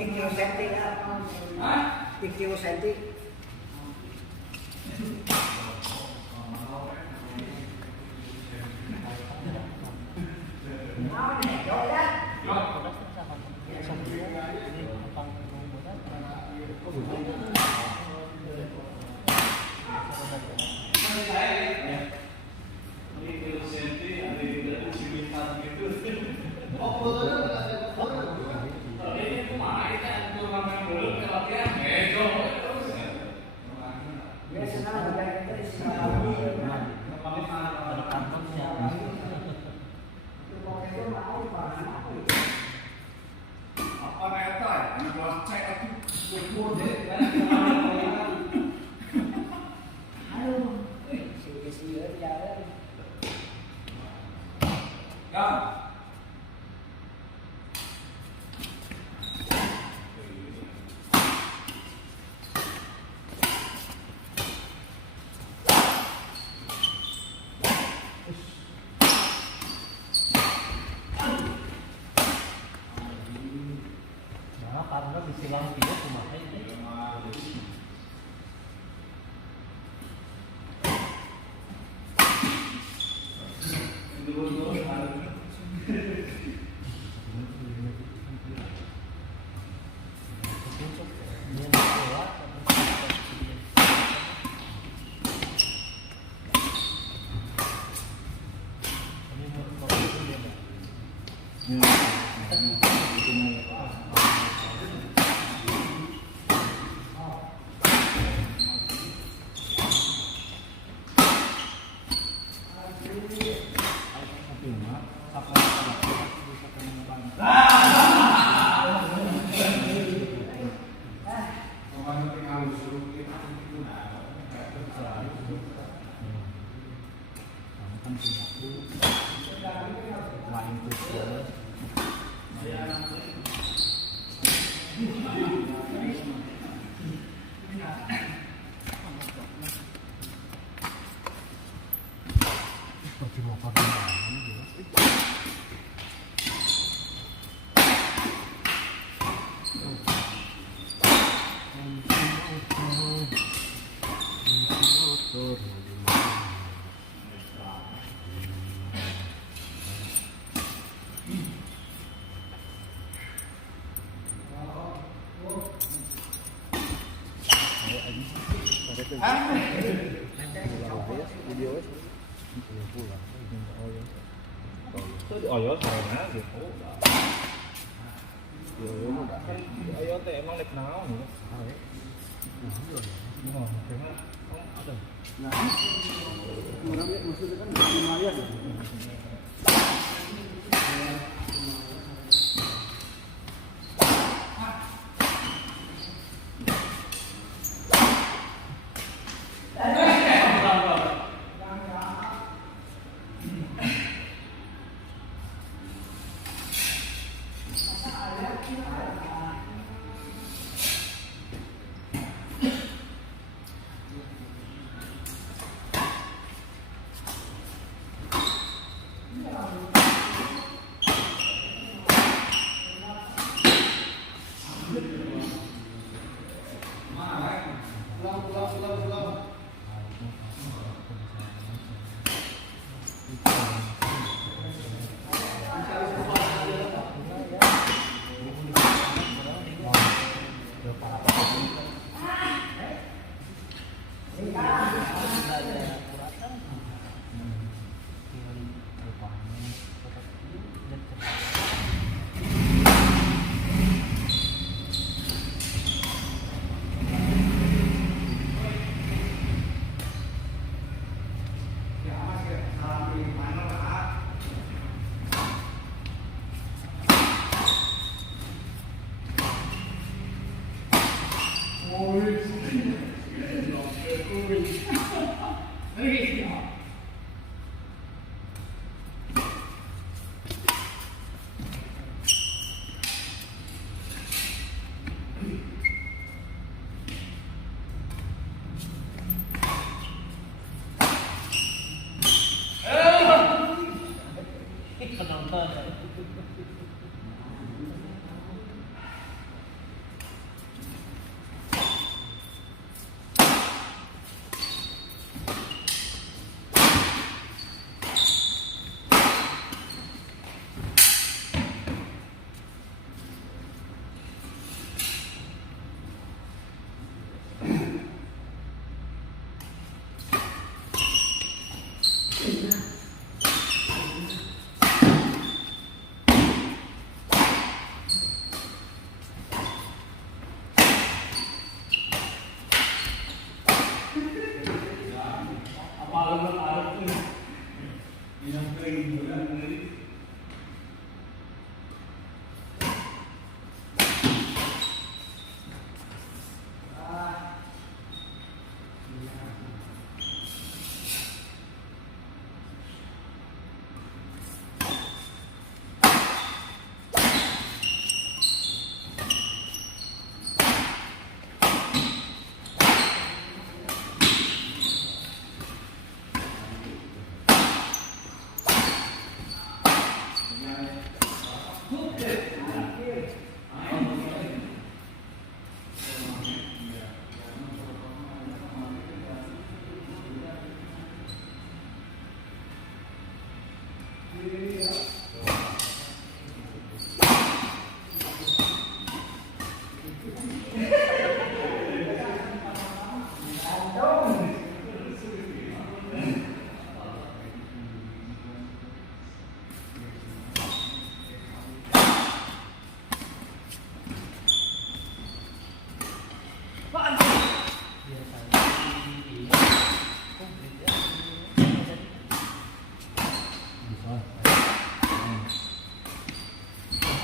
Tinggi senti ya. Hah? Tinggi senti. Karena disilang dia cuma ini. Ayo sana gitu. Ayo teh emang lek naon ya? Nah, karena ada. Nah, orangnya maksudnya kan lumayan.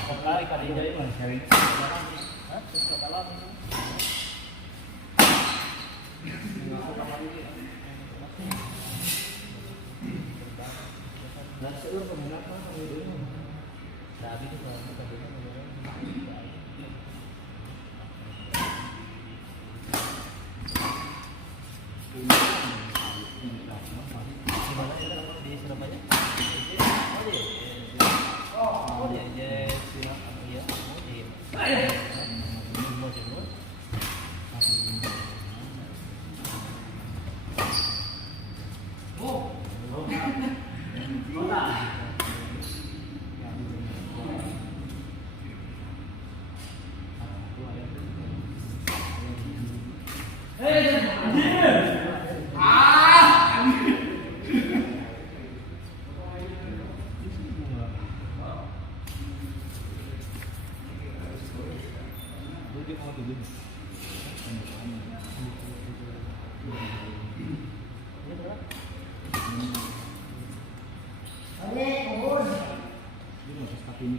Sekali kali jadi mah sharing. Hah? Terus dalam. Nah, seueur peminat mah ini. Tapi itu kalau kita bilang gimana ya di Surabaya? Oh iya, iya, iya,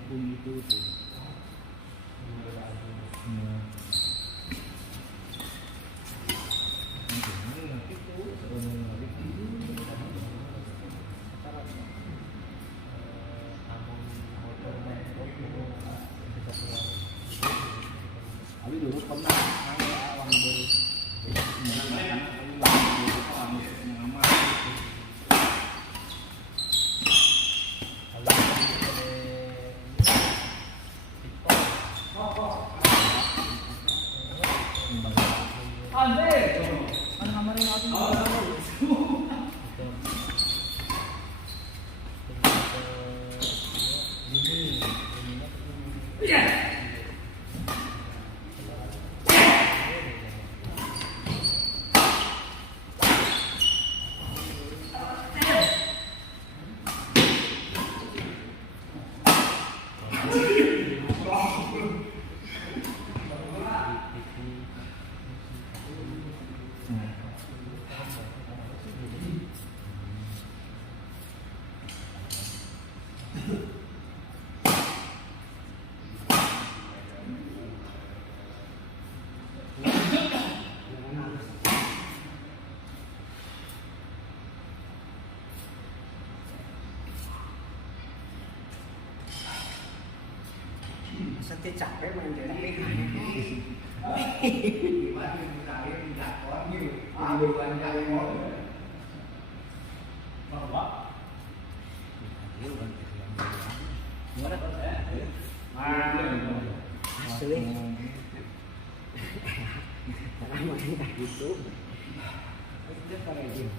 itu tuh. Abi dulu pernah awang baru. Seti capek main jadi asli karena main kayak gitu itu kayak gitu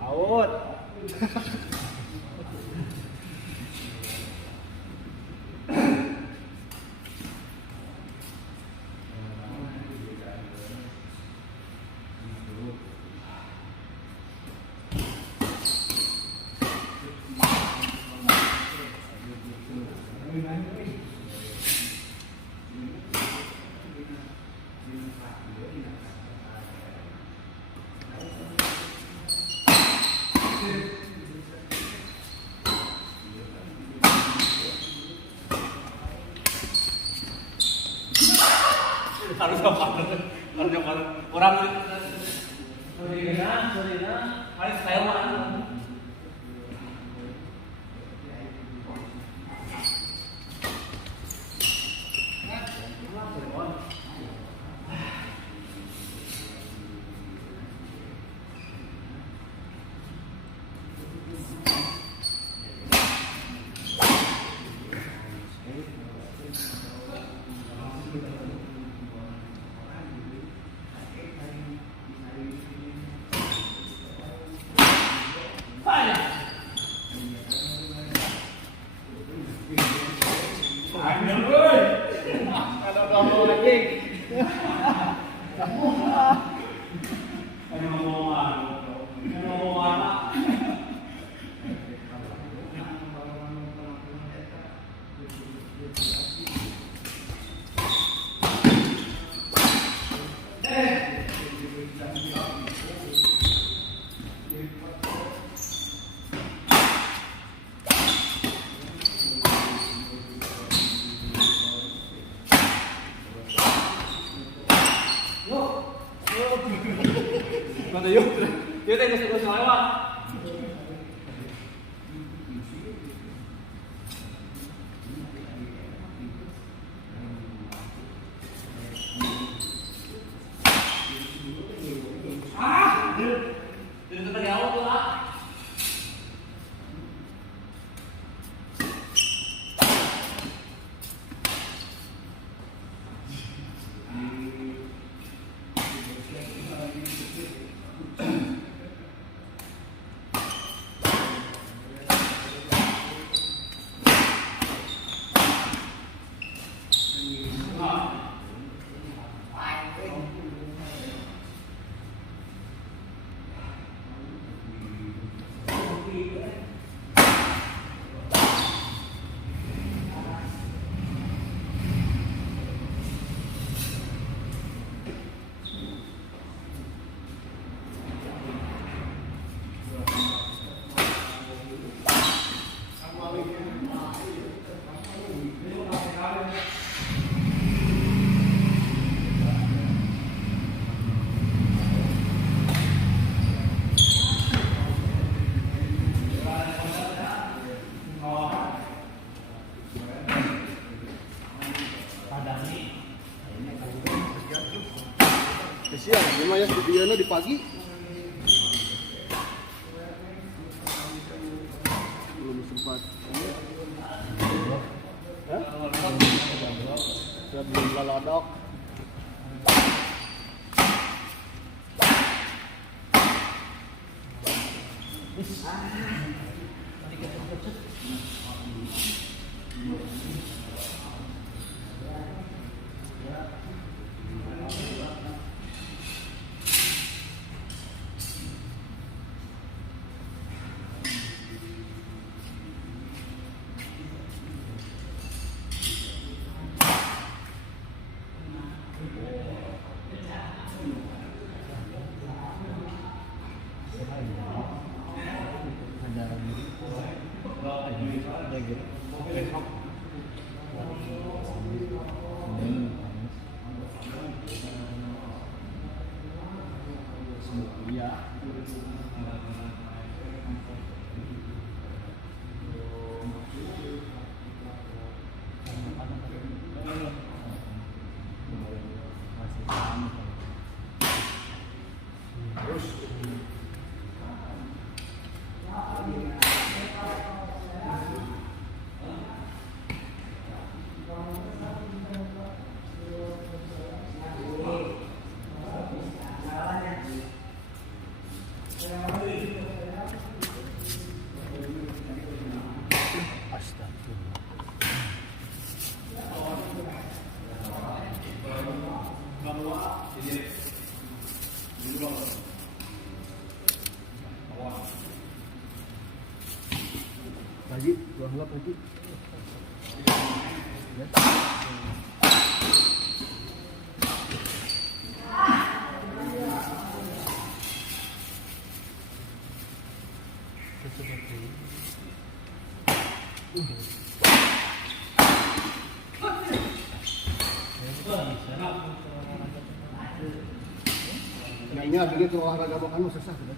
out. Harus apa? Orang sorry na, harus Taiwan. Còn thì yêu đây có sự nói không? Đừng có kéo tôi á. Siang, lumayan studio di pagi. Belum sempat. Hah? Belum laladok. Lagi, 28 lagi. Nanya begitu olahraga makan susah kan?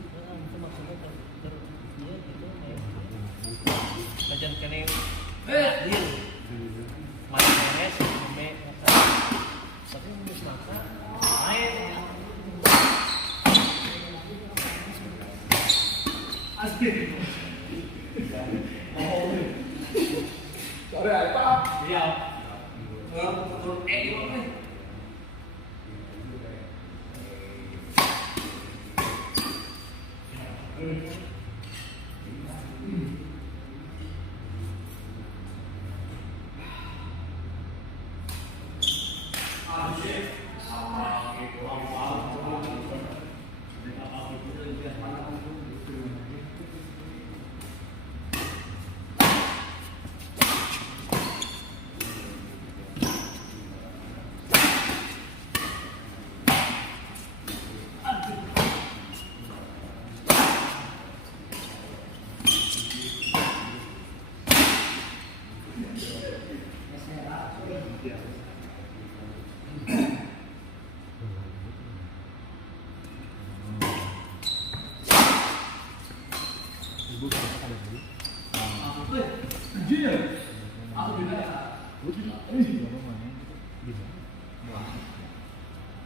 Kajian kene dia main tenis sampai tapi harus makan main asli Sore apa? iya turun gimana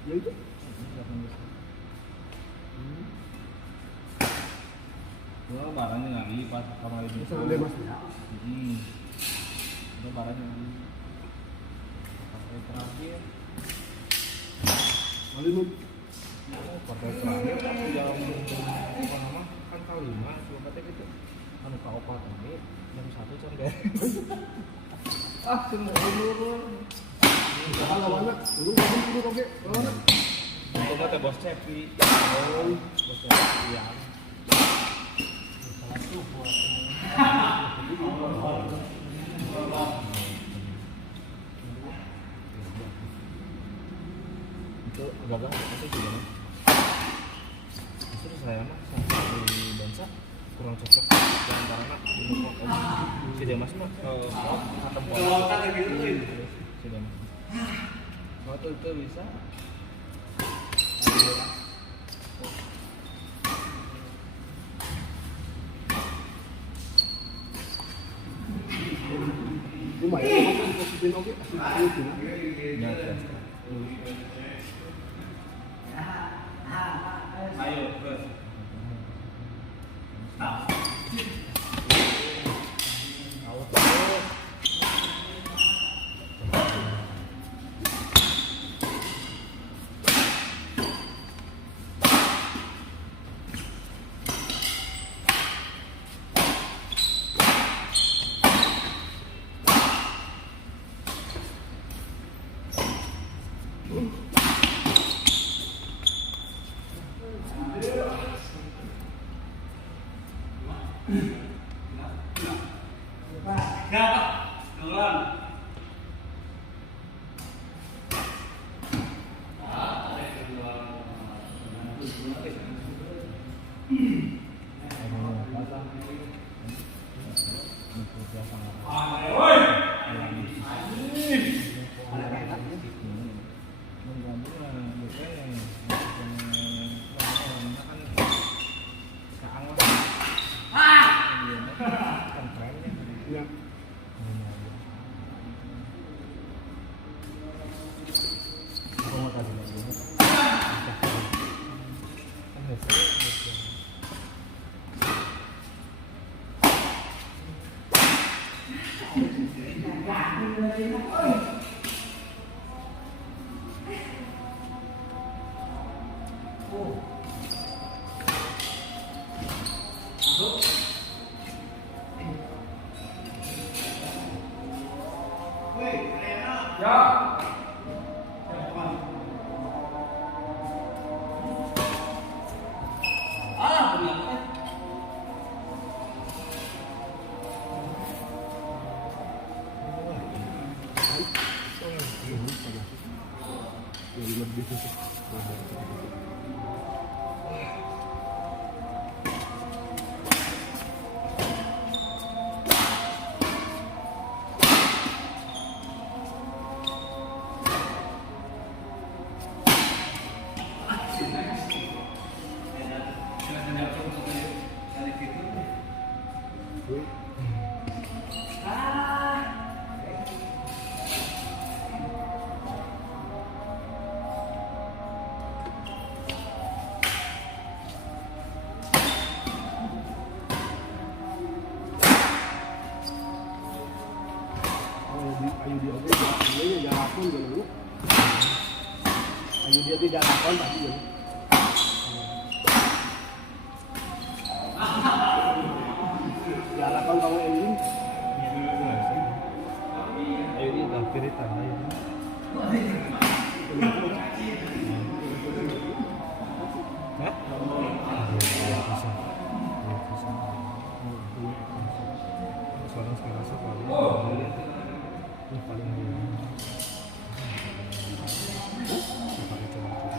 Ya itu. Gua barangnya nggak lipat kalau itu. Bisa ambil mas. Itu barangnya pakai terakhir. Lalu nu. Pakai terakhir kan jam apa nama kan kali 5 cuma kata gitu. Anu ka opat ini jam 1 can beres. Semua ulur. Kalau mana? Lu ngomong dulu oke. Kalau mana? Itu kata bos Cepi. Oh, bos Cepi ya. Satu buat itu gagal itu juga nih. Justru saya mah sampai di dansa kurang cocok yang karena si Demas mah kata buat si Demas waktu itu bisa Lumayan masuk positif oke. ya ayo terus Ya. yang lebih ayo dia oke dia jalan dulu ayo dia tidak jalan tadi dulu jalan kamu ini ayo ini dah cerita ayo Hah? Ya, bisa. Soalnya sekarang rasa paling ini paling pakai coba-coba.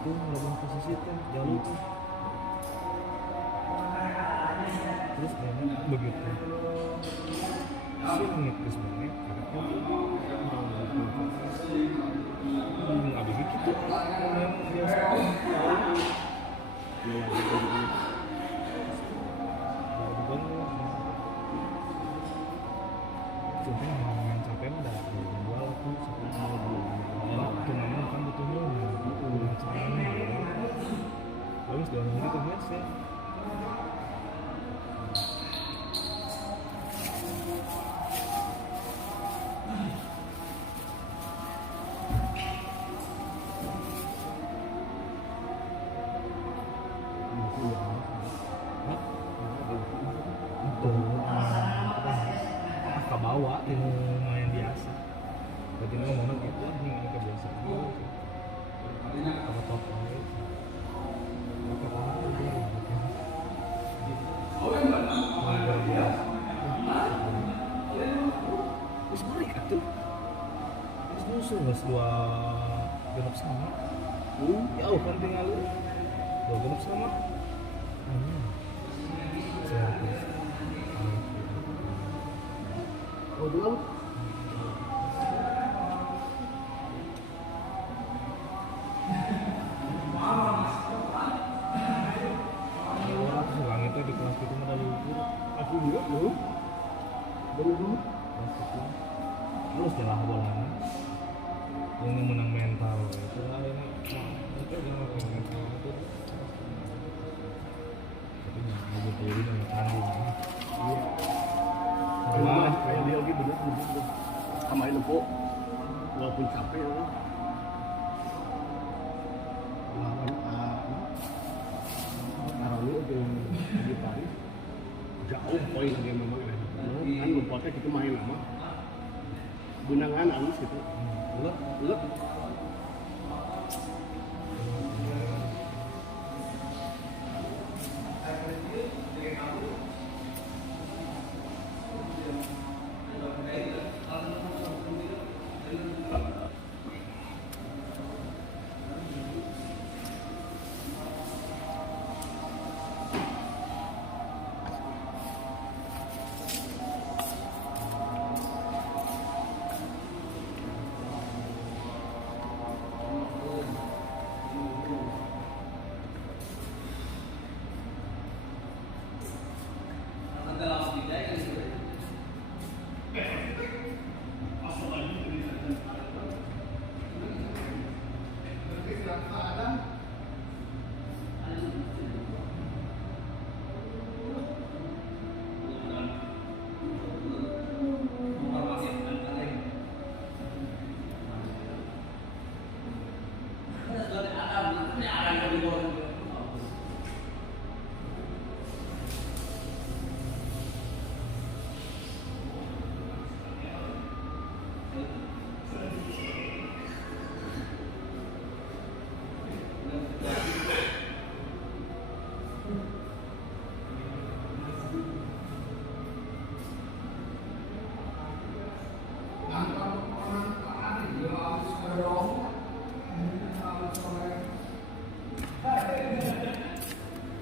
Itu ngelawan posisi kan jauh tuh. Terus memang begitu singit ke sebenarnya karena nggak begitu memang biasa cuma yang capek mah dah jual tuh sekarang tuh memang kan butuhnya caranya bagus dong gitu biasa bawa yang lumayan biasa berarti ngomongnya gitu ini kebiasaan apa top terus balik tuh terus musuh mas dua genap sama jauh kan tinggal lu dua genap sama servis oh dulu orang tuh langitnya di kelas itu ada lumpur aku juga dulu dulu harus jalan bolanya yang menang mental itu lah ini itu jangan mental itu tapi nggak jadi dengan tanding iya cuma kayak dia lagi bener sama ini kok walaupun capek ya lawan Aroni itu di Paris jauh poin lagi memang kan lumpatnya kita main lama benangan halus gitu lep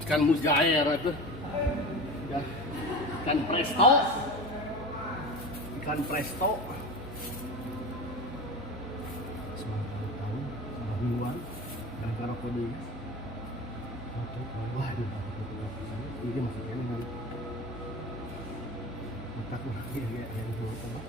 ikan mujair itu. Ya. Ikan presto. Ikan presto. Tahu, mingguan dan karaoke dia. Waduh, ini masih kena kan. Otak lagi yang dulu kan.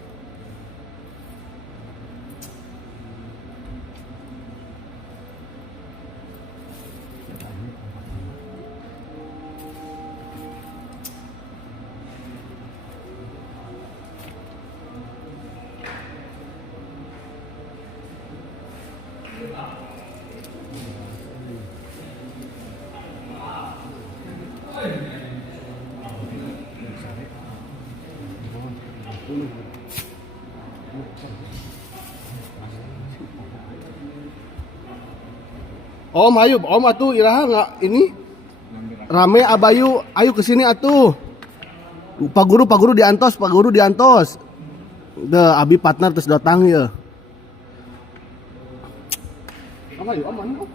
Om, ayo, Om atuh iraha nggak ini rame abayu, ayo kesini atuh. Pak guru diantos, Deh, abi partner terus datang ya. Om ayo, Om.